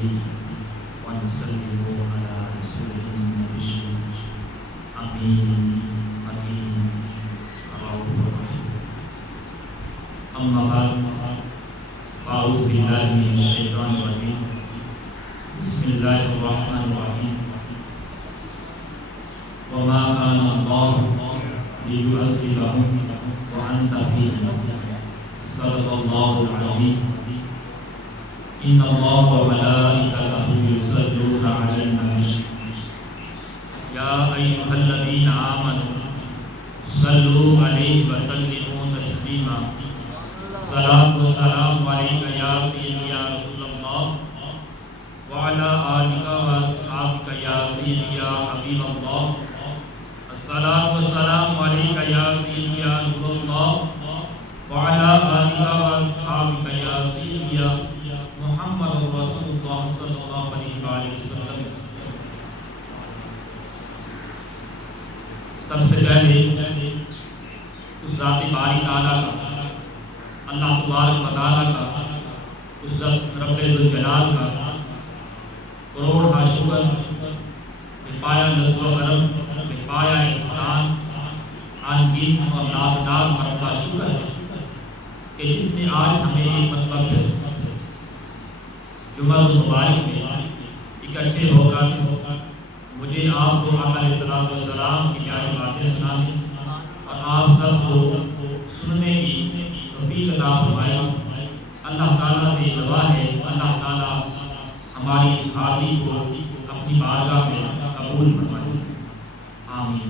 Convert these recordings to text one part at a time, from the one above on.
ونسلم على رسوله النبي أمين حكيم رؤوف رحيم. أما بعد أعوذ بالله من الشيطان الرجيم. بسم الله الرحمن الرحيم. وما كان الله ليعذبهم وأنت فيهم. صدق الله العظيم. إن الله وملائكته يصلون على النبي يا أيها الذين آمنوا صلوا عليه وسلموا تسليما. الصلاة والسلام عليك يا سيدي يا رسول الله وعلى آلك وأصحابك يا سيدي يا حبيب الله. الصلاة والسلام عليك يا سيدي يا نور الله وعلى آلك وأصحابك يا سيدي يا محمد رسول اللہ صلی اللہ علیہ وآلہ وسلم. سب سے پہلے اس ذات باری تعالیٰ کا، اللہ تبارک و تعالیٰ کا، اس رب ذوالجلال کا کروڑ ہا شکر، بے پایا لطف و کرم، بے پایا احسان، ان گنت اور لاتعداد مرتبہ شکر ہے کہ جس نے آج ہمیں ایک مرتبہ پھر جمعہ مبارک میں اکٹھے ہو کر مجھے آپ کو آقا علیہ السلام کی پیاری باتیں سنانے اور آپ سب کو سننے کی توفیق عطا فرمائے. اللہ تعالیٰ سے دعا ہے اللہ تعالیٰ ہماری اس حاضری کو اپنی بارگاہ میں قبول فرمائے. آمین.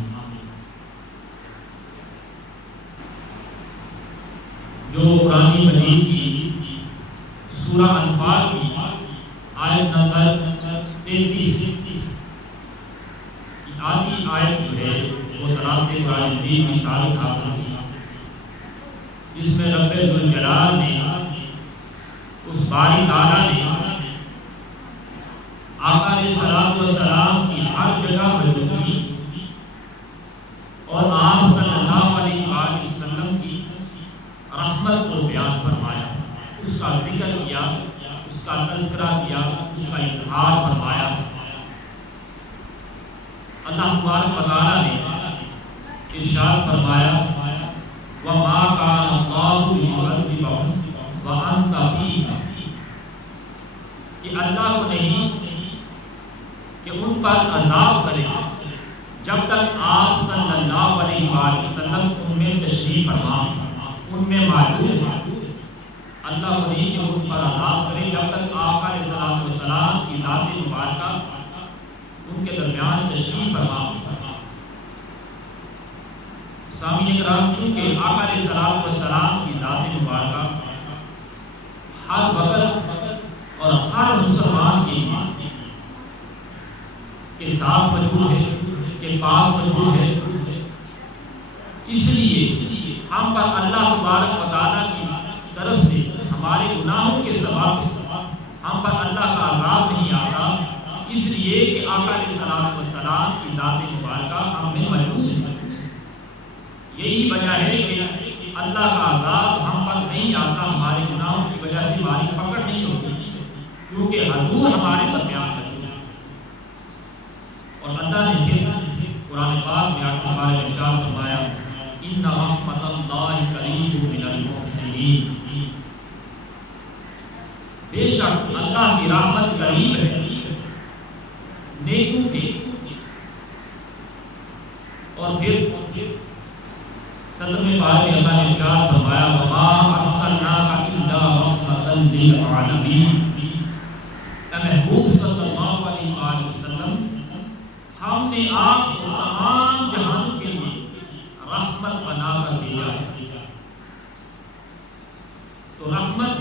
جو قرآن مجید کی سورہ انفال کی آیت نمبر 33 کی آدھی آیت جو ہے وہ تلاوت قرآن مجید کی سعادت حاصل کی، جس میں رب ذوالجلال نے، اس باری تعالیٰ نے آقا علیہ السلام کی ہر جگہ موجودگی اور آپ صلی اللہ علیہ وآلہ وسلم کی رحمت کو بیان فرمایا، اس کا ذکر کیا، اس کا تذکرہ کیا، اس کا اظہار فرمایا. اللہ تبارک و تعالیٰ نے ارشاد فرمایا وَمَا كَانَ اللَّهُ لِيُعَذِّبَهُمْ وَأَنْتَ فِيهِمْ، کہ اللہ کو نہیں کہ ان پر عذاب کرے جب تک آپ صلی اللہ علیہ وآلہ وسلم ان میں تشریف فرما، ان میں موجود ہیں. اللہ کو نہیں کہ ان پر عذاب کرے جب تک آقا علیہ السلام کی ذات مبارکہ ان کے درمیان تشریف فرما. سامعین کرام، چونکہ آقا علیہ السلام کی ذات مبارکہ ہر وقت اور ہر مسلمان کے ساتھ موجود ہے، کے پاس موجود ہے، اس لیے ہم پر اللہ تبارک و تعالیٰ کی طرف سے ہمارے گناہوں کے سبب ہم پر اللہ کا عذاب نہیں آتا، اس لیے کہ آقا علیہ السلام کی ذات مبارکہ ہم میں موجود ہے. یہی وجہ ہے کہ اللہ کا عذاب ہم پر نہیں آتا، ہمارے گناہوں کی وجہ سے ہماری پکڑ نہیں ہوتی، کیونکہ حضور ہمارے درمیان موجود ہے. اور اللہ نے پھر قرآن پاک میں آخر بارے میں ارشاد فرمایا ان رحمت اللہ قریب من المحسنین، بے شک اللہ کی رحمت قریب ہے نیکوں کے. اور پھر صدر میں پارے میں اللہ نے ارشاد فرمایا وما ارسلناک الا رحمۃ للعالمین، اے محبوب صلی اللہ علیہ وآلہ وسلم، ہم نے آپ کو تمام جہانوں کے لیے رحمت بنا کر بھیجا ہے. تو رحمت،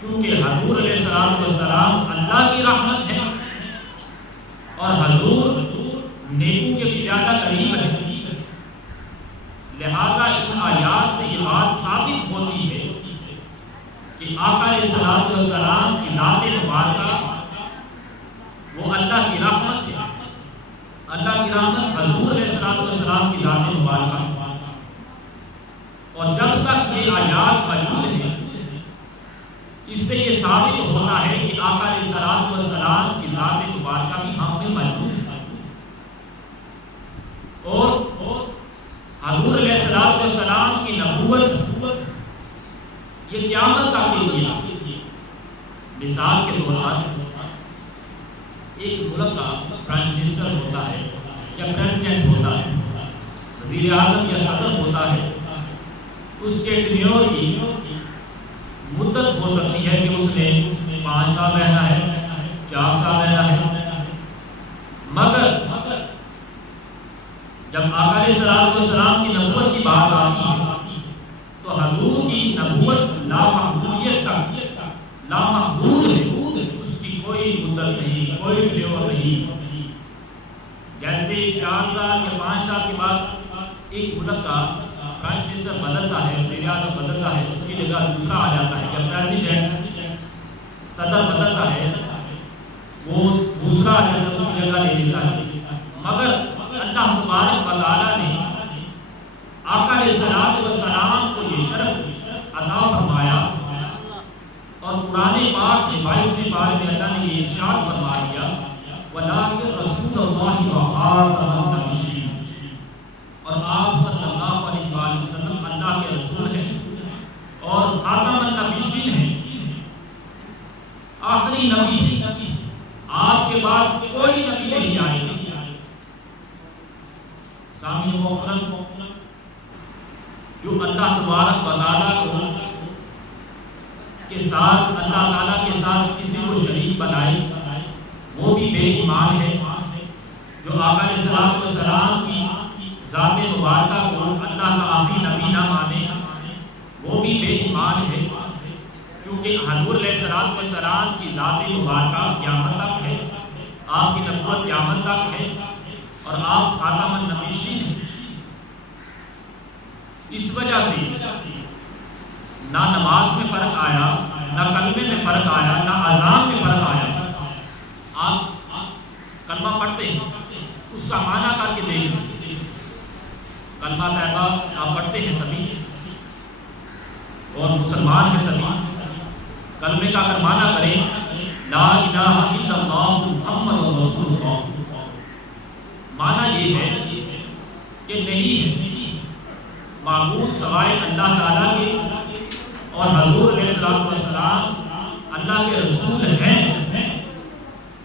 چونکہ حضور علیہ السلام اللہ کی رحمت ہے اور حضور نیکوں کے بھی زیادہ قریب ہے، لہذا ان آیات سے یہ بات ثابت ہوتی ہے کہ آقا علیہ السلام کی ذات مبارکہ وہ اللہ کی رحمت ہے. اللہ کی رحمت حضور علیہ السلام کی ذات مبارکہ ہے. اور جب تک یہ آیات موجود ہیں اس سے یہ ثابت ہوتا ہے کہ آقا علیہ الصلوۃ والسلام کی ذات مبارکہ بھی ہم میں موجود ہے، اور حضور علیہ الصلوۃ والسلام کی نبوت یہ قیامت تک کے لیے، مثال کے طور پر ایک ملک کا پرائم منسٹر ہوتا ہے یا پریزیڈنٹ ہوتا ہے، وزیر اعظم یا صدر ہوتا ہے، اس کے ٹینیور کی مدت ہو سکتی ہے کہ اس نے 5 سال رہنا ہے، 4 سال رہنا ہے، مگر جب آقا علیہ الصلوۃ والسلام کی نبوت کی بات آتی ہے تو حضور کی نبوت لامحدودیت تک لامحدود ہے، اس کی کوئی مدت نہیں، کوئی ٹینیور نہیں۔ جیسے 4 سال یا 5 سال کے بعد ایک ملک کا پرائم منسٹر بدلتا ہے، وزیر اعظم بدلتا ہے، اس کی جگہ دوسرا آ جاتا ہے، یا پریزیڈنٹ صدر بدلتا ہے، وہ دوسرا آ جاتا ہے، اس کی جگہ لے لیتا ہے، مگر اللہ تبارک و تعالیٰ نے آقا علیہ الصلوۃ والسلام کو یہ شرف عطا فرمایا، اور قرآن پاک کے 22ویں پارے میں اللہ نے یہ ارشاد فرما دیا وَلَٰكِن رَسُولَ اللَّهِ وَخَاتَمَ النَّبِيِّينَ، اور آپ صلی اللہ علیہ وآلہ وسلم اللہ کے رسول ہیں اور خاتم النبیین ہیں، آخری نبی ہیں، آپ کے بعد کوئی نبی نہیں آئے گا۔ سامعین محترم، جو اللہ تبارک و تعالیٰ کے ساتھ اللہ تعالیٰ کے ساتھ کسی کو شریک بنائے وہ بھی بے ایمان ہے، جو آقا علیہ الصلوۃ والسلام کی ذات مبارکہ کو اللہ کا آخری نبی نہ مانے وہ بھی بے ایمان ہے، چونکہ حضور علیہ الصلوۃ والسلام کی ذات مبارکہ قیامت تک ہے، آپ کی نبوت قیامت تک ہے، اور آپ خاتم النبیین ہیں۔ اس وجہ سے نہ نماز میں فرق آیا، نہ کلمے میں فرق آیا، نہ اذان میں فرق آیا۔ آپ کلمہ پڑھتے ہیں، اس کا معنی کر کے دیکھیں، کلمہ طیبہ آپ پڑھتے ہیں سبھی اور مسلمان ہیں سبھی، کلمے کا اگر معنی کریں لا الہ الا اللہ محمد رسول اللہ، معنی یہ ہے کہ نہیں ہے معبود سوائے اللہ تعالیٰ کے، اور حضور علیہ الصلوۃ والسلام اللہ کے رسول ہیں۔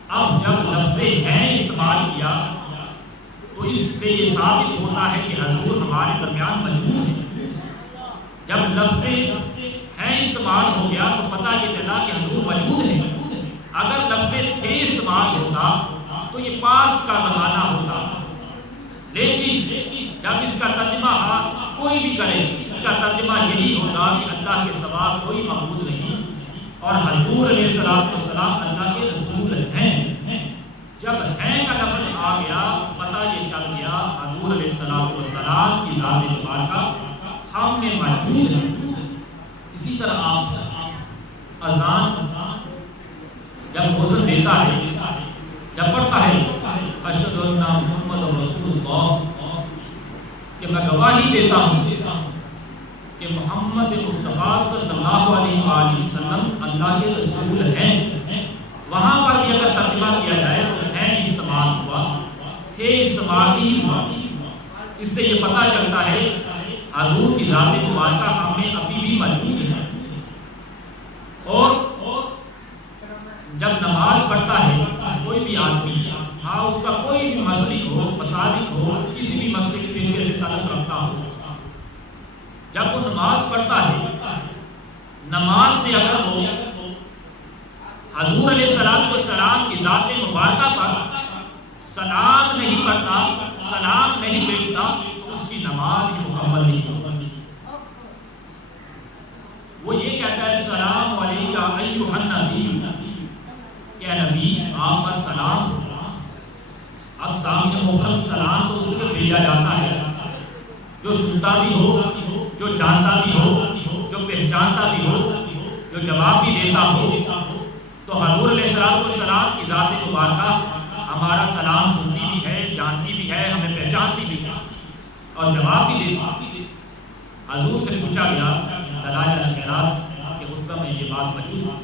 اب جب لفظ ہیں استعمال کیا تو اس سے یہ ثابت ہوتا ہے کہ حضور ہمارے درمیان موجود ہیں۔ جب لفظ ہیں استعمال ہو گیا تو پتہ یہ چلا کہ حضور موجود ہیں۔ اگر لفظ تھے استعمال ہوتا تو یہ پاسٹ کا زمانہ ہوتا، لیکن جب اس کا ترجمہ کوئی بھی کرے اس کا ترجمہ یہی ہوگا کہ اللہ کے سوا کوئی معبود نہیں، اور حضور علیہ الصلوۃ والسلام اللہ کے رسول ہیں۔ جب ہیں کا لفظ آ گیا پتہ یہ چل گیا حضور علیہ الصلوۃ والسلام کی ذات مبارکہ ہم میں موجود ہے۔ اسی طرح آپ اذان جب مؤذن دیتا ہے، جب پڑھتا ہے اشہد ان محمد رسول اللہ، کہ میں گواہی دیتا ہوں کہ محمد مصطفیٰ صلی اللہ علیہ وآلہ وسلم اللہ کے رسول ہیں، وہاں پر بھی اگر ترجمہ کیا جائے تو ہے استعمال ہوا، تھے استعمال نہیں ہوا۔ اس سے یہ پتہ چلتا ہے حضور کی ذات مبارکہ ہم میں ابھی بھی موجود ہے، اور جب نماز پڑھتا ہے کوئی بھی آدمی، ہاں اس کا کوئی بھی مسلک ہو، مسالک ہو، کسی بھی مسلک فرقے سے تعلق رکھتا ہو، جب وہ نماز پڑھتا ہے، نماز میں اگر وہ حضور علیہ الصلوۃ والسلام کی ذات مبارکہ پر سلام نہیں پڑھتا، سلام نہیں بھیجتا، اس کی نماز ہی مکمل نہیں ہوتی۔ وہ یہ کہتا ہے السلام علیکہ ایھا النبی، کہ نبی آپ پر سلام۔ اب سامنے محترم سلام تو اس کو بھیجا جاتا ہے جو سنتا بھی ہو، جو جانتا بھی ہو، جو پہچانتا بھی ہو، جو جواب بھی دیتا ہو۔ تو حضور علیہ الصلوۃ والسلام کی ذات مبارکہ ہمارا سلام سنتی بھی ہے، جانتی بھی ہے، ہمیں پہچانتی بھی ہے اور جواب بھی دیتی ہے۔ حضور سے پوچھا گیا دلائل الخیرات کے خطبہ میں یہ بات موجود ہے۔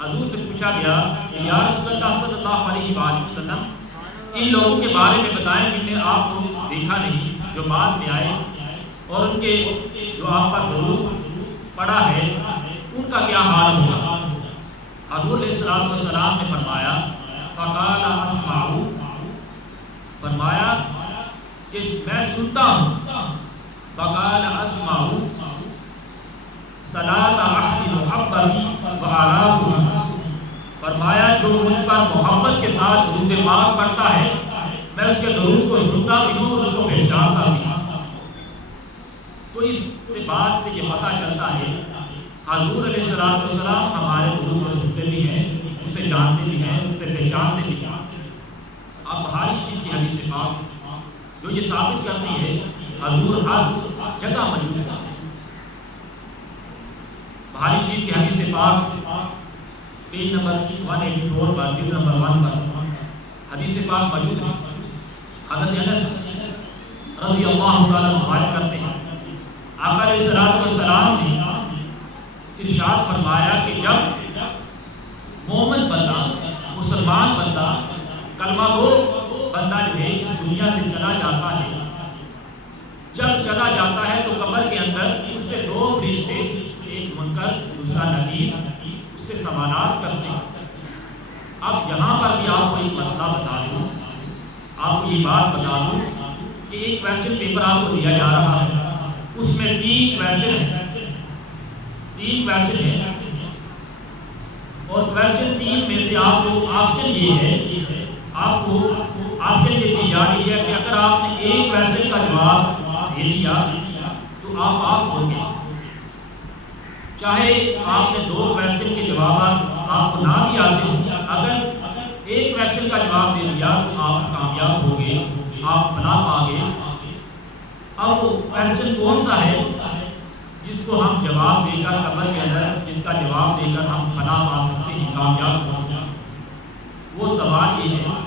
حضور سے پوچھا گیا کہ یا رسول اللہ صلی اللہ علیہ وآلہ وسلم ان لوگوں کے بارے میں بتائیں جنہیں آپ کو دیکھا نہیں، جو بعد میں آئے، اور ان کے جو آپ پر درود پڑا ہے ان کا کیا حال ہوگا؟ حضور علیہ السلام نے فرمایا فقال اسمع، فرمایا کہ میں سنتا ہوں، فقال اسمع صلاۃ اہل محبت وآلافہ، فرمایا جو مجھ پر محبت کے ساتھ درود پاک پڑھتا ہے میں اس کے درود کو سنتا بھی ہوں اور اس کو پہچانتا بھی ہوں۔ تو اس سے بات سے یہ پتہ چلتا ہے حضور علیہ السلام ہمارے درود کو سنتے بھی ہیں، اسے جانتے بھی ہیں، اسے پہچانتے بھی ہیں۔ اب بخاری شریف کی حدیث پاک جو یہ ثابت کرتی ہے حضور ہر جگہ موجود ہے۔ بخاری شریف کی حدیث پاک پیج نمبر 184 پر جلد نمبر 1 پر حدیث پاک موجود ہے۔ حضرت انس رضی اللہ تعالیٰ روایت کرتے ہیں آقا علیہ السلام نے ارشاد فرمایا کہ جب مومن بندہ، مسلمان بندہ، کلمہ گو بندہ جو ہے اس دنیا سے چلا جاتا ہے، جب چلا جاتا ہے تو قبر کے اندر اس سے دو فرشتے، ایک منکر دوسرا نکیر، اس سے سوالات کرتے ہیں۔ اب یہاں پر بھی آپ کو ایک مسئلہ بتا دوں، آپ کو یہ بات بتا دوں کہ ایک کویسچن پیپر آپ کو دیا جا رہا ہے، اس میں 3 کویسچن ہیں، اور کویسچن 3 میں سے آپ کو آپشن یہ ہے، آپ کو آپشن یہ دی جا رہی ہے کہ اگر آپ نے ایک کویسچن کا جواب دے دیا تو آپ پاس ہوں گے، چاہے آپ نے 2 کویسچن کے جوابات آپ کو نہ بھی آتے ہوں، اگر ایک کویسچن کا جواب دے دیا تو آپ کامیاب ہو گئے، آپ فلاح پا گئے۔ اب وہ کویسچن کون سا ہے جس کو ہم جواب دے کر قبر کے اندر جس کا جواب دے کر ہم فلاح پا سکتے ہیں، کامیاب ہو سکتے ہیں؟ وہ سوال یہ ہے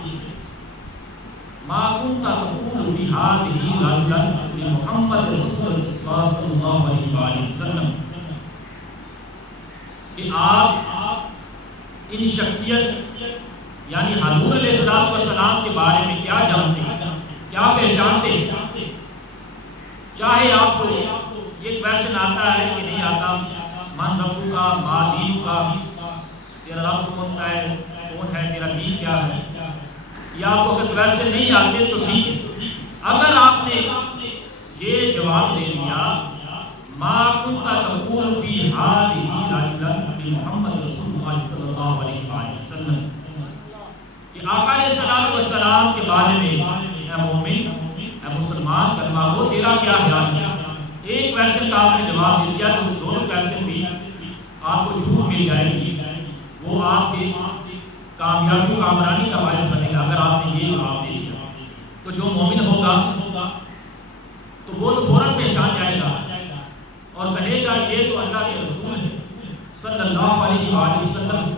ما كنت تقول في هذه رجلا لمحمد رسول اللہ صلی اللہ علیہ وآلہ وسلم، کہ آپ ان شخصیت یعنی حضور علیہ السلام کے بارے میں کیا جانتے ہیں، کیا پہچانتے ہیں؟ چاہے آپ کو یہ کویسچن آتا ہے کہ نہیں آتا، من ربو کا، ما دین کا، تیرا رب کون سا ہے، کون ہے، تیرا دین کیا ہے، یا آپ کو اگر کویسچن نہیں آتے تو ٹھیک ہے۔ اگر آپ نے یہ جواب دے دیا ما كنت تقول في هذه رجلا محمد رسول اللہ صلی اللہ علیہ وآلہ وسلم، کہ آقا علیہ السلام کے بارے میں اے مومن، اے مسلمان، کلمہ گو، تیرا کیا خیال ہے؟ ایک کویسچن کا آپ نے جواب دے دیا تو دونوں کویسچن بھی آپ کو چھوٹ مل جائے گی، وہ آپ کے کامیابی کامرانی کا باعث بنے گا اگر آپ نے یہ جواب دے دیا۔ تو جو مومن ہوگا تو وہ تو فوراً پہچان جائے گا اور کہے گا یہ تو اللہ کے رسول ہیں صلی اللہ علیہ وآلہ وسلم۔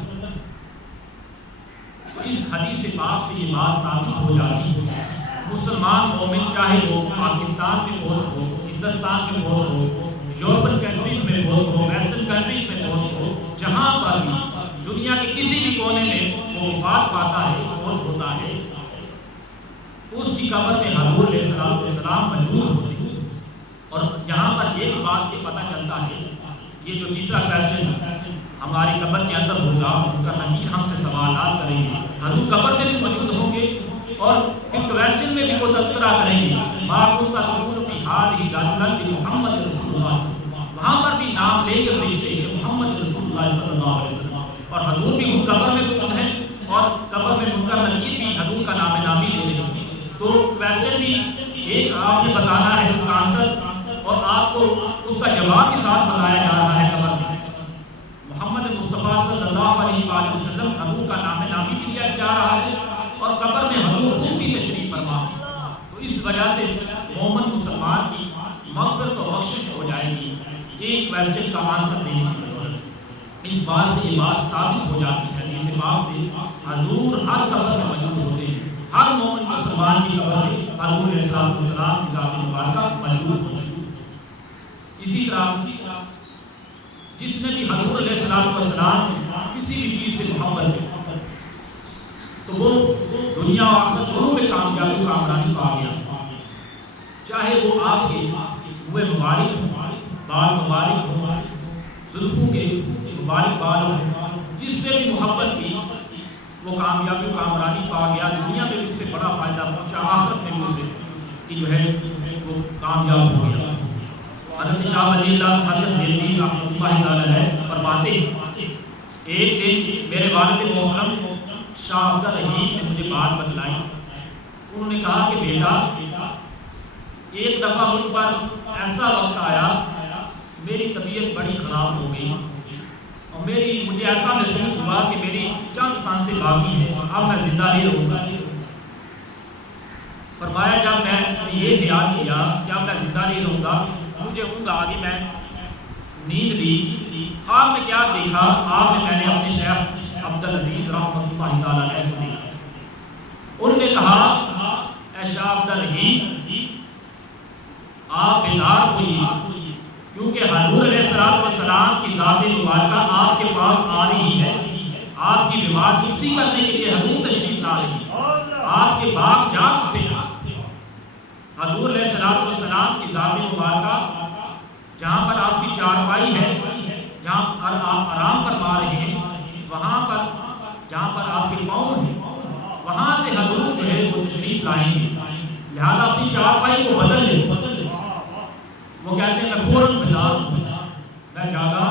تو اس حدیث پاک سے یہ بات ثابت ہو جاتی ہے مسلمان مومن چاہے وہ پاکستان میں فوت ہو، ہندوستان میں فوت ہو، یورپن کنٹریز میں فوت ہو، ویسٹرن کنٹریز میں فوت ہو، جہاں پر بھی دنیا کے کسی بھی کونے میں وہ وفات پاتا ہے، فوت ہوتا ہے، اس کی قبر میں حضور علیہ السلام موجود ہوتے ہیں۔ اور یہاں پر یہ بھی بات کے پتہ چلتا ہے، یہ جو تیسرا کویسچن ہماری قبر کے اندر ہوگا، ان کا نکیر ہم سے سوالات کریں گے، حضور قبر میں بھی موجود ہوں گے اور پھر کویسچن میں بھی وہ تذکرہ کریں گے ما كنت تقول في هذه رجلا محمد رسول اللہ صلی اللہ علیہ وسلم، وہاں پر بھی نام لیں گے فرشتے کہ محمد رسول اللہ صلی اللہ علیہ وسلم، اور حضور بھی خود قبر میں موجود ہیں اور قبر میں منکر نکیر بھی حضور کا نام نامی لے رہے ہیں۔ تو کویسچن بھی ایک آپ نے بتانا ہے اس کا آنسر، اور آپ کو اس کا جواب کے ساتھ بتایا جا رہا ہے قبر میں۔ محمد مصطفیٰ صلی اللہ علیہ وآلہ وسلم حضور کا نام نامی بھی لیا جا رہا ہے اور قبر میں حضور خود بھی تشریف فرما ہے۔ تو اس وجہ سے مومن مسلمان کی مغفرت و بخشش ہو جائے گی ایک کویسچن کا آنسر دینے کی بدولت۔ اس بات سے یہ بات ثابت ہو جاتی ہے حدیث پاک سے حضور ہر قبر میں موجود ہوتے ہیں، ہر مومن مسلمان کی قبر میں حضور علیہ السلام کی ذات مبارکہ موجود ہوتی ہے۔ اسی طرح جس نے بھی حضور علیہ السلام کسی بھی چیز سے محبت کی تو وہ دنیا و آخرت دونوں میں کامیابی و کامرانی پا گیا، چاہے وہ آپ کے منہ مبارک ہوں، بال مبارک ہوں، زلفوں کے مبارک بال ہوں، جس سے بھی محبت کی وہ کامیابی و کامرانی پا گیا، دنیا میں بھی اس سے بڑا فائدہ پہنچا، آخرت میں بھی اسے کہ جو ہے وہ کامیاب ہو گیا۔ حضرت شاہ ولی اللہ محدث دہلوی رحمۃ اللہ تعالی علیہ فرماتے ہیں ایک دن میرے والد محترم شاہ عبد الرحیم نے مجھے بات بتلائی، انہوں نے کہا کہ بیٹا ایک دفعہ مجھ پر ایسا وقت آیا میری طبیعت بڑی خراب ہو گئی اور مجھے ایسا محسوس ہوا کہ میری چند سانسیں باقی ہیں، اب میں زندہ نہیں رہوں گا۔ فرمایا جب میں نے یہ خیال کیا کہ اب میں زندہ نہیں رہوں گا، مجھے اونگ آ گئی، میں نیند لی، خواب میں کیا دیکھا، خواب میں نے اپنے شیخ عبدالعزیز رحمۃ اللہ تعالیٰ علیہ کو دیکھا۔ انہوں نے کہا اے شاہ عبدالرحیم آپ بیدار ہوئیے، کیونکہ حضور علیہ السلام کی ذات مبارکہ آپ کے پاس آ رہی ہے، آپ کی بیمار درسی کرنے کے لیے حضور تشریف لا رہی ہے، آپ کے باغ جاگ اٹھے۔ حضور علیہ السلام کی ذات مبارکہ جہاں پر آپ کی چارپائی ہے، جہاں پر آپ آرام فرما رہے ہیں، وہاں پر جہاں پر آپ کے پاؤں ہیں وہاں سے حضور جو ہے وہ تشریف لائیں گے، لہذا اپنی چارپائی کو بدل لیں۔ وہ کہتے ہیں میں فوراً بیدار ہوں، میں جاگا،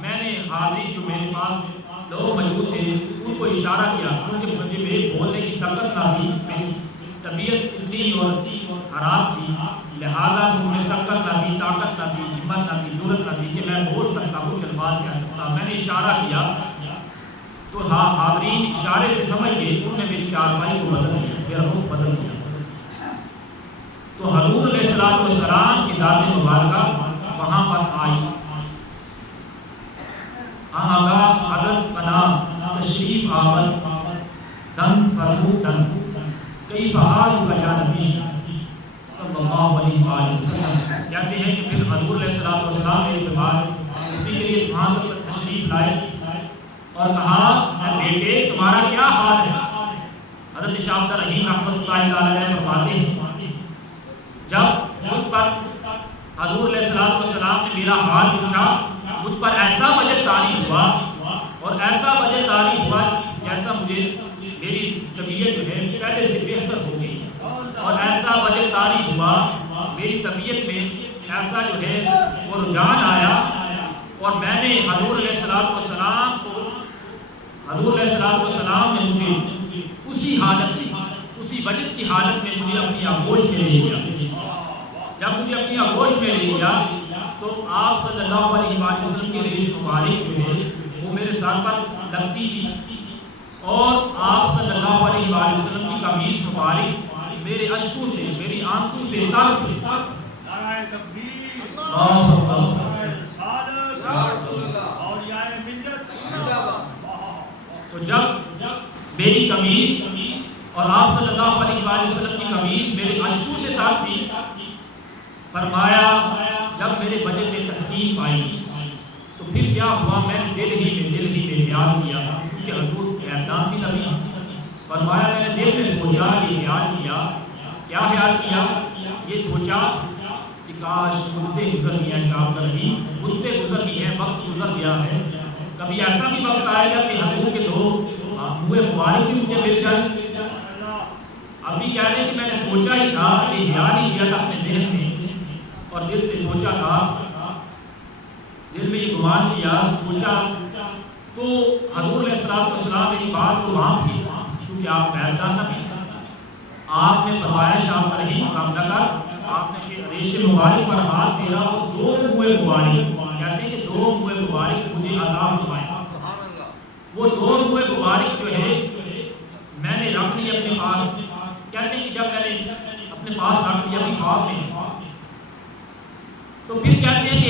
میں نے حاضر جو میرے پاس لوگ موجود تھے ان کو اشارہ کیا، کیونکہ مجھے میرے بولنے کی سبقت نہ تھی، میری طبیعت اتنی اور خراب تھی، لہذا مجھ میں سبقت نہ تھی، طاقت نہ تھی، ہمت نہ تھی، جرأت نہ تھی کہ میں بول سکتا کچھ الفاظ کہہ سکتا۔ میں نے اشارہ کیا تو حاضرین اشارے سے سمجھ گئے، انہوں نے میری چارپائی کو بدل دیا، میرا رخ بدل دیا۔ تو حضور علیہ السلام کی ذات مبارکہ وہاں پر آئی، آگاہ حضرت پناہ تشریف آور دن فرمودن کئی فحال کا یا نبی صلی اللہ علیہ وآلہ وسلم۔ کہتے ہیں کہ پھر حضور علیہ السلام میری بیمار اسی کے لیے وہاں تک تشریف لائے اور کہا اے بیٹے تمہارا کیا حال ہے؟ حضرت شاہ عبدالرحیم رحمۃ اللہ علیہ فرماتے ہیں جب مجھ پر حضور علیہ السلام نے میرا حال پوچھا، مجھ پر ایسا وجہ طاری ہوا اور ایسا وجہ طاری ہوا جیسا مجھے میری طبیعت جو ہے پہلے سے بہتر ہو گئی، اور ایسا وجہ طاری ہوا میری طبیعت میں ایسا جو ہے وہ رجحان آیا، اور میں نے حضور علیہ السلام کو حضور علیہ السلام نے مجھے اسی حالت میں اسی وجد کی حالت میں مجھے اپنی آغوش میں لے لیا۔ جب مجھے اپنی آغوش میں لے لیا تو آپ صلی اللہ علیہ وآلہ وسلم کی ریش مبارک جو ہے وہ میرے سر پر لگتی تھی، اور آپ صلی اللہ علیہ وآلہ وسلم کی قمیص مبارک میرے اشکوں سے میری آنسوں سے تر تھی۔ نعرہ تکبیر، تو جب میری قمیص اور آپ صلی اللہ علیہ وآلہ وسلم کی قمیص میرے اشکوں سے تر تھی، فرمایا جب میرے وجہ میں تسکین پائی تو پھر کیا ہوا، میں نے دل ہی میں خیال کیا، کیونکہ حضور اعلان بھی نبی، فرمایا میں نے دل میں سوچا، یہ خیال کیا، کیا خیال کیا، یہ سوچا کہ کاش مدتیں گزر گئی ہیں، شاہ عبدالرحیم مدتیں گزر گئی ہیں، وقت گزر گیا ہے، کبھی ایسا بھی وقت آئے گا کہ حضور کے دو منہ مبارک بھی مجھے مل جائیں۔ ابھی کہہ رہے ہیں کہ میں نے سوچا ہی تھا، یہ خیال ہی کیا تھا اپنے ذہن میں، اور دل سے سوچا تھا، دل میں یہ گمان کیا، سوچا تو حضور علیہ السلام میری بات کو مان گئی، کیونکہ آپ پہلدار نبی تھے۔ آپ نے فرمایا شاہ عبدالرحیم کام نہ کر، آپ نے ریش مبارک پر ہاتھ پھیرا اور دو منہ مبارک، کہتے ہیں کہ دو منہ مبارک مجھے عطا فرمائے۔ وہ دو منہ مبارک جو ہے میں نے رکھ لی اپنے پاس، کہتے ہیں کہ جب میں نے اپنے پاس رکھ لیا اپنی خواب میں، تو پھر کہتے ہیں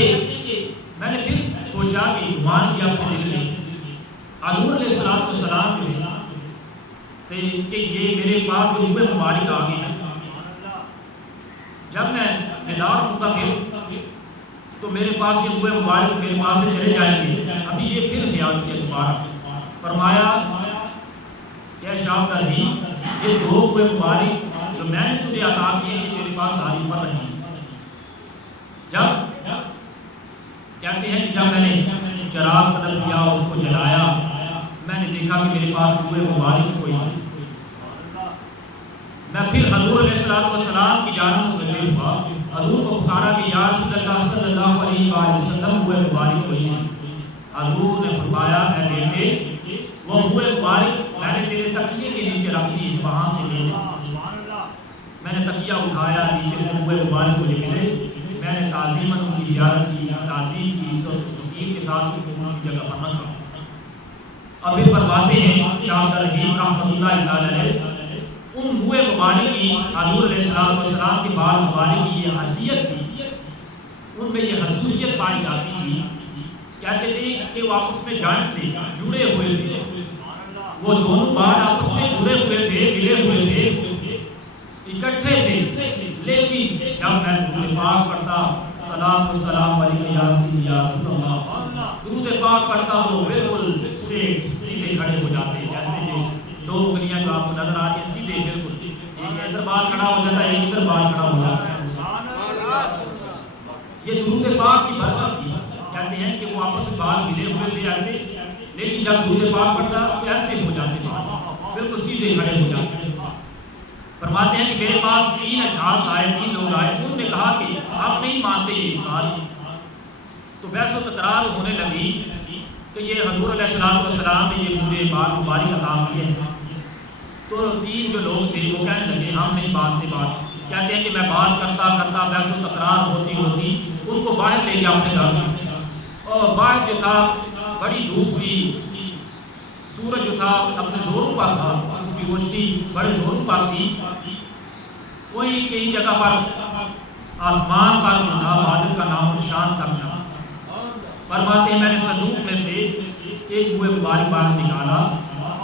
کہ میں نے پھر سوچا کہ گمان کیا اپنے دل میں، حضور علیہ السلام جو ہے سے کہ یہ میرے پاس جو منہ مبارک آ گئے ہیں، جب میں بیدار ہوں گا پھر تو میرے پاس کے ہوئے مبارک میرے پاس سے چلے جائیں گے. ابھی یہ پھر خیال کیا دوبارہ. فرمایا کہ شام کا رہی یہ 2 ہوئے مبارک جو میں نے تجھے عطا کیے یہ تیرے پاس ساری عمر رہی. جب کہتے ہیں کہ جب میں نے چراغ طلب کیا اس کو جلایا میں نے دیکھا کہ میرے پاس ہوئے مبارک کوئی نہیں. میں پھر حضور علیہ السلام کی جانب متوجہ ہوا. حضور کو پکارا کہ یا رسول اللہ صلی اللہ علیہ وآلہ وسلم ہوئے مبارک کوئی نہیں. حضور نے فرمایا اے بیٹے وہ ہوئے مبارک میں نے تیرے تکیے کے نیچے رکھ دی وہاں سے لے لے. میں نے تکیہ اٹھایا نیچے سے ہوئے مبارک کو نکلے. میں نے تعظیماً ان کی زیارت کی تعظیم کی توقیر کے ساتھ ان کو اونچی جگہ پر رکھا. اب پھر فرماتے ہیں شام کا رحیم رحمۃ اللہ علیہ ان ہوئے مبارک کی حضور علیہ السلام کے بال مبارک کی یہ حیثیت تھی ان میں یہ خصوصیت پائی جاتی تھی. کہتے تھے کہ وہ آپس میں جوائنٹ سے جڑے ہوئے تھے. وہ دونوں بال آپس میں جڑے ہوئے تھے ملے ہوئے تھے اکٹھے تھے. لیکن جب میں درود پاک پڑھتا صلاۃ و سلام علیک یا سیدی یا رسول اللہ درود پاک پڑھتا وہ بالکل اسٹریٹ سیدھے کھڑے ہو جاتے جیسے کہ 2 انگلیاں جو آپ کو نظر آ رہی ہیں سیدھے بالکل ایک ادھر بال کھڑا ہو جاتا ہے ایک ادھر بال کھڑا ہو جاتا ہے. یہ درود پاک کی برکت تھی. کہتے ہیں کہ وہ آپس میں بال ملے ہوئے تھے ایسے لیکن جب درود پاک پڑھتا تو ایسے ہو جاتے بال بالکل سیدھے کھڑے ہو جاتے. فرماتے ہیں کہ میرے پاس 3 اشخاص آئے 3 لوگ آئے. انہوں نے کہا کہ آپ نہیں مانتے یہ بات. تو بحث و تکرار ہونے لگی کہ یہ حضور علیہ السلام نے یہ مجھے بال مبارک عطا کیے ہیں. تو 3 جو لوگ تھے وہ کہنے لگے ہم نہیں مانتے بات. کہتے ہیں کہ میں بات کرتا کرتا بحث و تکرار ہوتی ہوتی ان کو باہر لے گیا اپنے گھر سے. اور باہر جو تھا بڑی دھوپ تھی سورج جو تھا اپنے زوروں پر تھا اس کی روشنی بڑے زوروں پر تھی. کوئی کئی جگہ پر آسمان پر جو تھا بادل کا نام و نشان تک نہ. فرماتے ہیں میں نے صندوق میں سے ایک ہوئے مبارک باہر نکالا.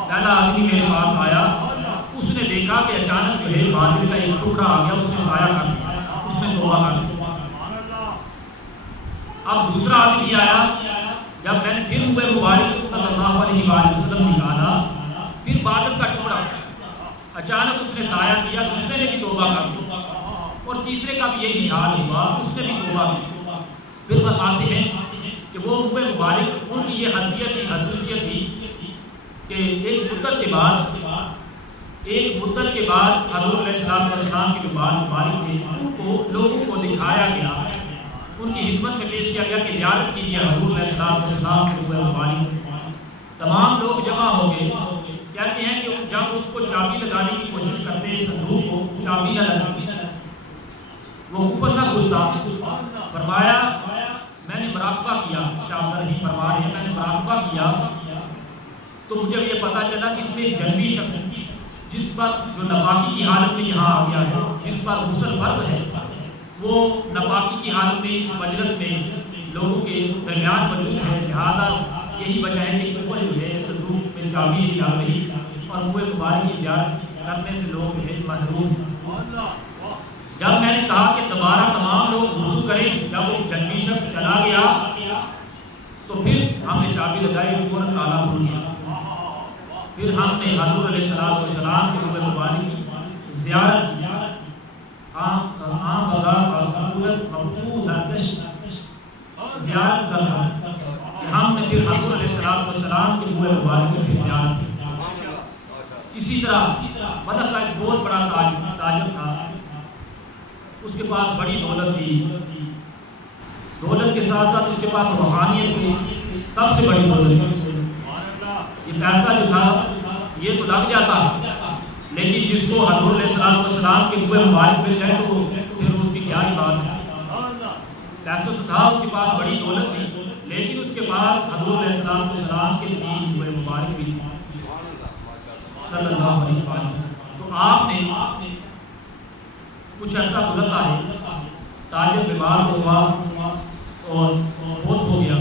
پہلا آدمی میرے پاس آیا. اس نے دیکھا کہ اچانک جو ہے بادل کا ایک ٹکڑا آ گیا. اس نے سایہ کر دیا. اس نے توبہ کر دیا. اب دوسرا آدمی آیا. جب میں نے پھر ہوئے مبارک صلی اللہ علیہ وآلہ وسلم نکالا پھر بادل کا ٹکڑا اچانک اس نے سایہ کیا. دوسرے نے بھی توبہ کر دی اور تیسرے کا بھی یہی حال ہوا. اس نے بھی توبہ کی. پھر فرماتے ہیں کہ وہ ہوئے مبارک ان کی یہ حیثیت تھی خصوصیت تھی کہ ایک مدت کے بعد حضور علیہ السلام کے جو بال مبارک تھے ان کو لوگوں کو دکھایا گیا. ان کی خدمت میں پیش کیا گیا کہ زیارت کیجیے حضور علیہ السلام کے ہوئے مبارک. تمام لوگ جمع ہو گئے. کہتے ہیں کہ جب اس کو چابی لگانے کی کوشش کرتے صندوق کو چابی نہ لگتی وہ قفل نہ کھلتا. فرمایا میں نے مراقبہ کیا. شاہ رحیم فرما رہے ہیں میں نے مراقبہ کیا تو مجھے یہ پتا چلا کہ اس میں ایک جنبی شخص جس پر جو ناپاکی کی حالت میں یہاں آ گیا ہے جس پر غسل فرض ہے وہ ناپاکی کی حالت میں اس مجلس میں لوگوں کے درمیان موجود ہے. لہٰذا یہی وجہ ہے کہ قفل جو ہے صندوق میں چابی نہیں لگ رہی اور ہوئے مبارک کی زیارت کرنے سے لوگ جو ہے محروم. جب میں نے کہا کہ دوبارہ تمام لوگ وضو کریں جب وہ جنبی شخص چلا گیا تو پھر ہم نے چابی لگائی فوراً تالا کھل گیا. پھر ہم نے حضور علیہ السلام کے ہوئے مبارک کی زیارت کی. زیارت کرنا ہم نے پھر حضور علیہ السلام کے ہوئے مبارک کی زیارت کی. اسی طرح مدد کا ایک بہت بڑا تاجر تھا. اس کے پاس بڑی دولت تھی. دولت کے ساتھ ساتھ اس کے پاس روحانیت کی سب سے بڑی دولت تھی. یہ پیسہ جو تھا یہ تو لگ جاتا لیکن جس کو حضور علیہ السلام کے ہوئے مبارک مل جائے تو پھر اس کی کیا ہی بات ہے. پیسہ تو تھا اس کے پاس بڑی دولت تھی لیکن اس کے پاس حضور علیہ السلام کے 3 ہوئے مبارک بھی تھے صلی اللہ علیہ وسلم. تو آپ نے کچھ عرصہ گزرتا ہے تاجر بیمار ہوا اور فوت ہو گیا.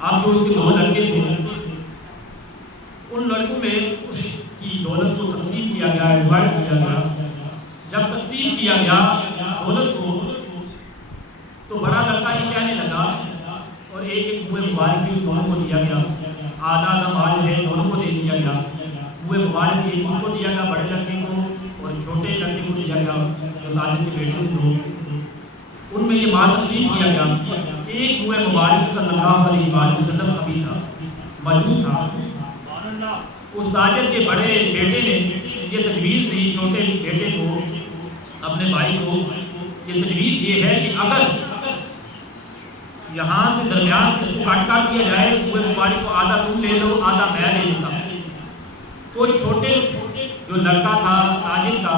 اب جو اس کے 2 لڑکے تھے ان لڑکوں میں اس کی دولت کو تقسیم کیا گیا ڈیوائڈ کیا گیا. جب تقسیم کیا گیا دولت کو تو بڑا لڑکا یہ سارا مال ہے دونوں کو دے دیا گیا. منہ مبارک ایک اس کو دیا گیا بڑے لڑکے کو اور چھوٹے لڑکے کو دیا گیا جو تاجر کے بیٹے تھے دو. ان میں یہ مال تقسیم کیا گیا. ایک منہ مبارک صلی اللہ علیہ وآلہ وسلم ابھی تھا موجود تھا. اس تاجر کے بڑے بیٹے نے یہ تجویز دی چھوٹے بیٹے کو اپنے بھائی کو. یہ تجویز یہ ہے کہ اگر یہاں سے درمیان سے اس کو کاٹ کر دیا جائے وہ مبارک کو آدھا تم لے لو آدھا میں لے لیتا. تو چھوٹے جو لڑکا تھا تاجر کا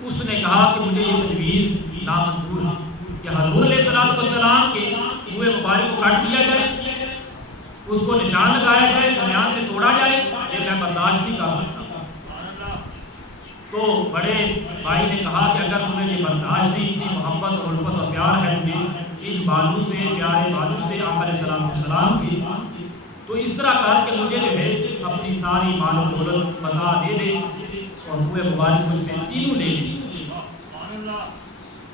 اس نے کہا کہ مجھے یہ تجویز نامنظور ہے کہ حضور علیہ الصلوۃ والسلام کے منہ مبارک کو کاٹ دیا جائے اس کو نشان لگایا جائے درمیان سے توڑا جائے یہ میں برداشت نہیں کر سکتا. تو بڑے بھائی نے کہا کہ اگر تمہیں یہ برداشت نہیں اتنی محبت اور الفت اور پیار ہے تمہیں ان بالوں سے پیارے بالوں سے آقا علیہ الصلوۃ والسلام کی تو اس طرح کر کے مجھے جو ہے اپنی ساری مال و دولت بتا دے دے اور منہ مبارک مجھ سے تینوں لے لے.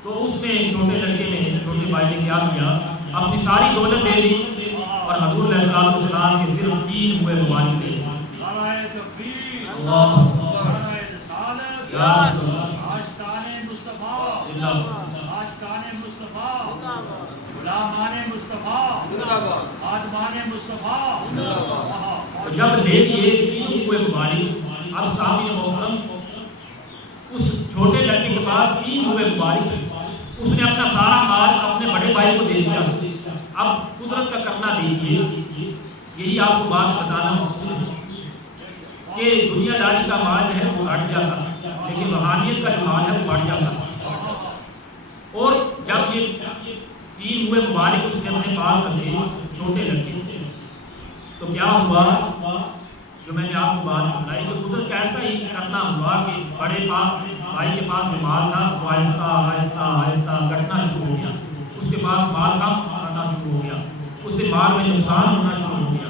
تو اس نے چھوٹے لڑکے نے چھوٹے بھائی نے کیا کیا اپنی ساری دولت دے دی اور حضور علیہ الصلوۃ والسلام کے صرف 3 منہ مبارک دے. جب لے لیے 3 منہ مبارک اب سامنے محترم اس چھوٹے لڑکے کے پاس 3 منہ مبارک ہے. اس نے اپنا سارا مال اپنے بڑے بھائی کو دے دیا. اب قدرت کا کرنا دیکھیے یہی آپ کو بات بتانا مقصود ہے کہ دنیا داری کا مال ہے وہ ہٹ جاتا لیکن روحانیت کا جو مال ہے وہ بڑھ جاتا. اور جب یہ 3 منہ مبارک اس نے اپنے پاس رکھے چھوٹے لڑکے تو کیا ہوا جو میں نے آپ کو بات بتائی کہ قدرت کا ایسا ہی کرنا ہوا کہ بڑے بھائی کے پاس جو مال تھا وہ آہستہ آہستہ آہستہ گھٹنا شروع ہو گیا. اس کے پاس مال کم کرنا شروع ہو گیا. اس سے مال میں نقصان ہونا شروع ہو گیا.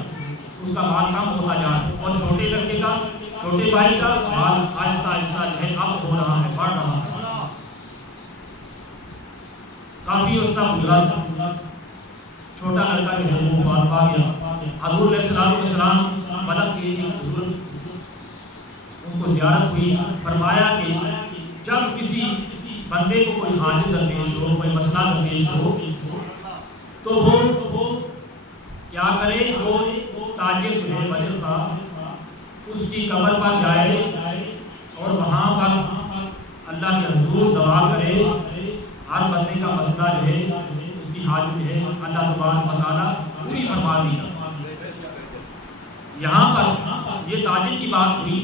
اس کا مال کم ہوتا جا رہا ہے اور چھوٹے لڑکے کا چھوٹے بھائی کا مال آہستہ آہستہ جو ہے اب ہو رہا ہے بڑھ رہا ہے. کافی عرصہ گزرا چھوٹا لڑکا جو ہے وہ وفات پا گیا. حضور علیہ الصلوۃ والسلام ملک کے بزرگ ان کو زیارت ہوئی. فرمایا کہ جب کسی بندے کو کوئی حاجت درپیش ہو کوئی مسئلہ درپیش ہو تو وہ کیا کرے وہ تاجر جو ہے ملک خواہ اس کی قبر پر جائے اور وہاں پر اللہ کے حضور دعا کرے. ہر بندے کا مسئلہ جو ہے اس کی حاجت ہے اللہ تبارک و تعالیٰ پوری فرما دے گا. یہاں پر یہ تاجر کی بات ہوئی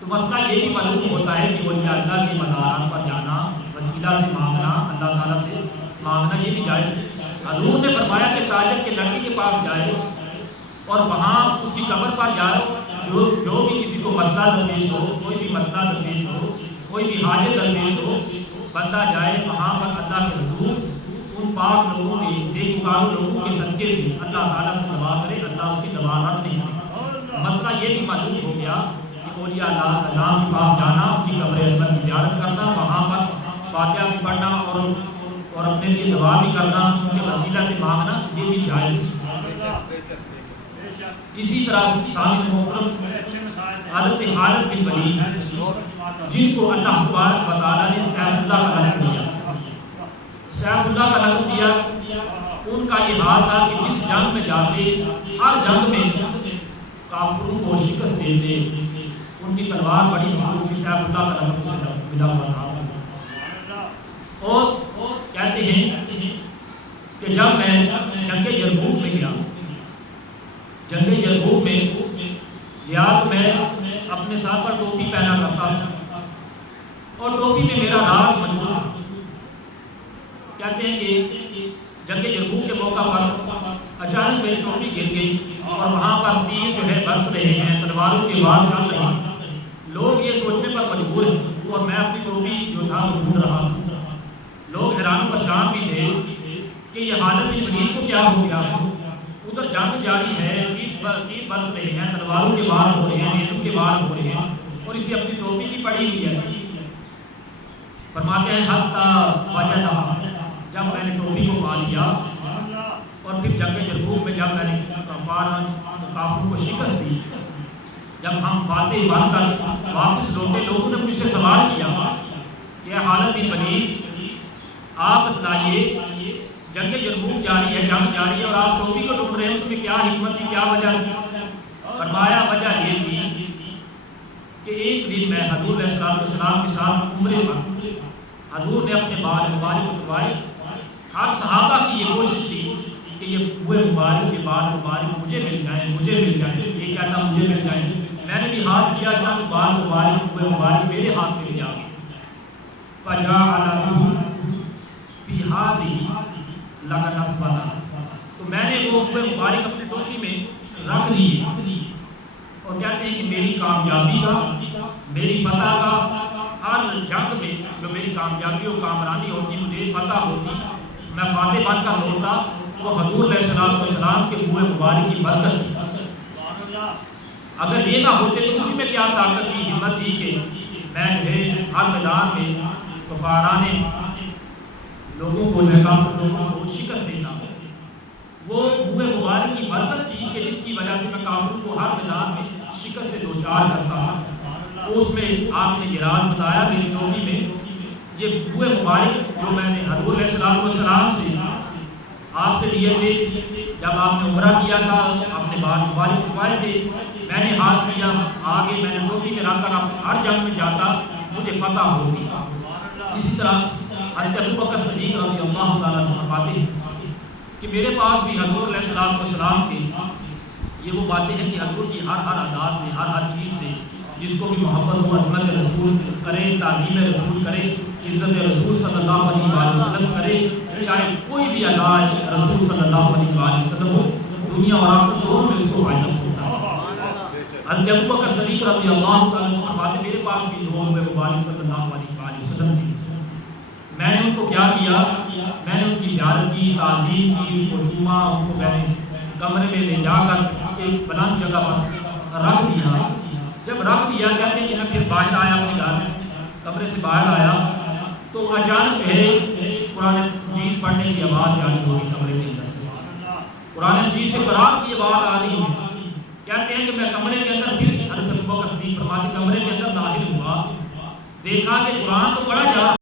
تو مسئلہ یہ بھی معلوم ہوتا ہے کہ ولی اللہ کے مزارات پر جانا وسیلہ سے مانگنا اللہ تعالیٰ سے مانگنا یہ بھی جائز. حضور نے فرمایا کہ تاجر کے لڑکے کے پاس جائے اور وہاں اس کی قبر پر جائے جو بھی کسی کو مسئلہ درپیش ہو کوئی بھی مسئلہ درپیش ہو کوئی بھی حاجت درپیش ہو بندہ جائے وہاں پر اللہ کے حضور ان پاک لوگوں کے نیکوکار لوگوں کے صدقے سے اللہ تعالیٰ سے دعا کرے اللہ اس کی دعا رد نہیں کرے. مسئلہ یہ بھی معلوم ہو گیا کہ اولیاء اللہ اعظام کے پاس جانا ان کی قبر اکبر کی زیارت کرنا وہاں پر فاتحہ بھی پڑھنا اور اپنے لیے دعا بھی کرنا ان کے وسیلہ سے مانگنا یہ بھی جائز ہے. اسی طرح سامع محترم حضرت خالد بن ولید جن کو اللہ تبارک و تعالیٰ نے سیف اللہ کا لقب دیا سیف اللہ کا لقب دیا ان کا یہ حال تھا کہ جس جنگ میں جاتے ہر جنگ میں کافروں کو شکست دیتے. ان کی تلوار بڑی مشہور تھی سیف اللہ کا لقب سے ملا ہوا تھا. اور کہتے ہیں کہ جب میں جنگ یرموک میں گیا جنگ یرموک میں گیا تو میں اپنے ساتھ پر ٹوپی پہنا کرتا تھا اور ٹوپی میں میرا راز موجود تھا. کہتے ہیں کہ جنگ یرموک کے موقع پر اچانک میری ٹوپی گر گئی اور وہاں پر تیر جو ہے برس رہے ہیں تلواروں کے وار چل رہے ہیں. لوگ یہ سوچنے پر مجبور ہیں اور میں اپنی ٹوپی جو تھا وہ ڈھونڈ رہا تھا. لوگ حیران پریشان بھی تھے کہ یہ خالد بن ولید کو کیا ہو گیا ہے. ادھر جنگ جاری ہے تیر برس رہے ہیں تلواروں کے وار ہو رہے ہیں نیزوں کے وار ہو رہے ہیں اور اسے اپنی ٹوپی کی پڑی ہوئی ہے. فرماتے ہیں حتی وجدہ جب میں نے ٹوپی کو پا لیا اور پھر جنگ یرموک میں جب میں نے کافروں کو شکست دی، جب ہم فاتح بن کر واپس لوٹے، لوگوں نے مجھ سے سوال کیا کہ حالت بھی بنی، آپ بتلائیے جنگ یرموک جاری ہے، جنگ جاری ہے اور آپ ٹوپی کو ڈھونڈ رہے ہیں، اس میں کیا حکمت تھی، کیا وجہ تھی؟ فرمایا وجہ یہ تھی کہ ایک دن میں حضور علیہ السلام کے ساتھ عمرے پر، حضور نے اپنے بال مبارک اتروائے، ہر صحابہ کی یہ کوشش تھی کہ یہ بوئے مبارک، یہ بال مبارک مجھے مل جائیں، مجھے مل جائیں، یہ کہتا مجھے مل جائیں، میں نے بھی ہاتھ کیا چند بال مبارک، بوئے مبارک میرے ہاتھ میں بھی آ گئے، فجعلہ فی ہذہ لغن اسودا، تو میں نے وہ بوئے مبارک اپنے ٹوپی میں رکھ لیے، اور کہتے ہیں کہ میری کامیابی کا، میری فتح کا، ہر جنگ میں جو میری کامیابی و کامرانی ہوتی، مجھے فتح ہوتی، میں فاتح بن کر لوٹتا، وہ حضور علیہ السلام کے بوئے مبارک کی برکت تھی۔ اگر یہ نہ ہوتے تو مجھ میں کیا طاقت تھی، ہمت تھی کہ میں جو ہے ہر میدان میں کفارانے لوگوں کو، لوگوں کو شکست دیتا ہوں۔ وہ بوئے مبارک کی برکت تھی کہ جس کی وجہ سے میں کافروں کو ہر میدان میں شکست سے دوچار کرتا تھا۔ تو اس میں آپ نے یہ راز بتایا میری ٹوپی میں، یہ بوئے مبارک جو میں نے حضور علیہ السلام سے آپ سے لیے تھے، جب آپ نے عمرہ کیا تھا، آپ نے بال مبارک اٹھوائے تھے، میں نے ہاتھ کیا آگے، میں نے ٹوپی میں رکھ کر ہر جنگ میں جاتا، مجھے فتح ہوگی۔ اسی طرح حضرت ابوبکر صدیق رضی اللہ تعالیٰ عنہ فرماتے ہیں کہ میرے پاس بھی حضور علیہ السلام کے یہ وہ باتیں ہیں کہ حضور کی ہر ادا سے، ہر چیز سے جس کو بھی محبت ہو، عظمت رسول کرے، تعظیم رسول کرے، عزت رسول صلی اللہ علیہ وسلم کرے، چاہے کوئی بھی ادا رسول صلی اللہ علیہ وسلم ہو، دنیا اور آخرت دونوں میں اس کو فائدہ ہوتا ہے۔ حضرت ابوبکر صدیق رضی اللہ تعالیٰ عنہ فرماتے میرے پاس بھی دو مبارک صلی اللہ علیہ وسلم تھی، میں نے ان کو کیا کیا، میں نے ان کی زیارت کی، تعظیم کی، ان کو چوما، ان کو میں نے کمرے میں لے جا کر ایک بلند جگہ پر رکھ دیا۔ جب رکھ دیا کہتے ہیں کہ میں پھر باہر آیا، اپنے گھر کمرے سے باہر آیا تو اچانک ہے قرآن مجید پڑھنے کی آواز جاری ہوگی کمرے کے اندر، قرآن مجید سے قرآن کی آواز آ رہی ہے۔ کہتے ہیں کہ میں کمرے کے اندر پھر حضرت ابوبکر صدیق فرماتے کمرے کے اندر داخل ہوا، دیکھا کہ قرآن تو پڑھا جا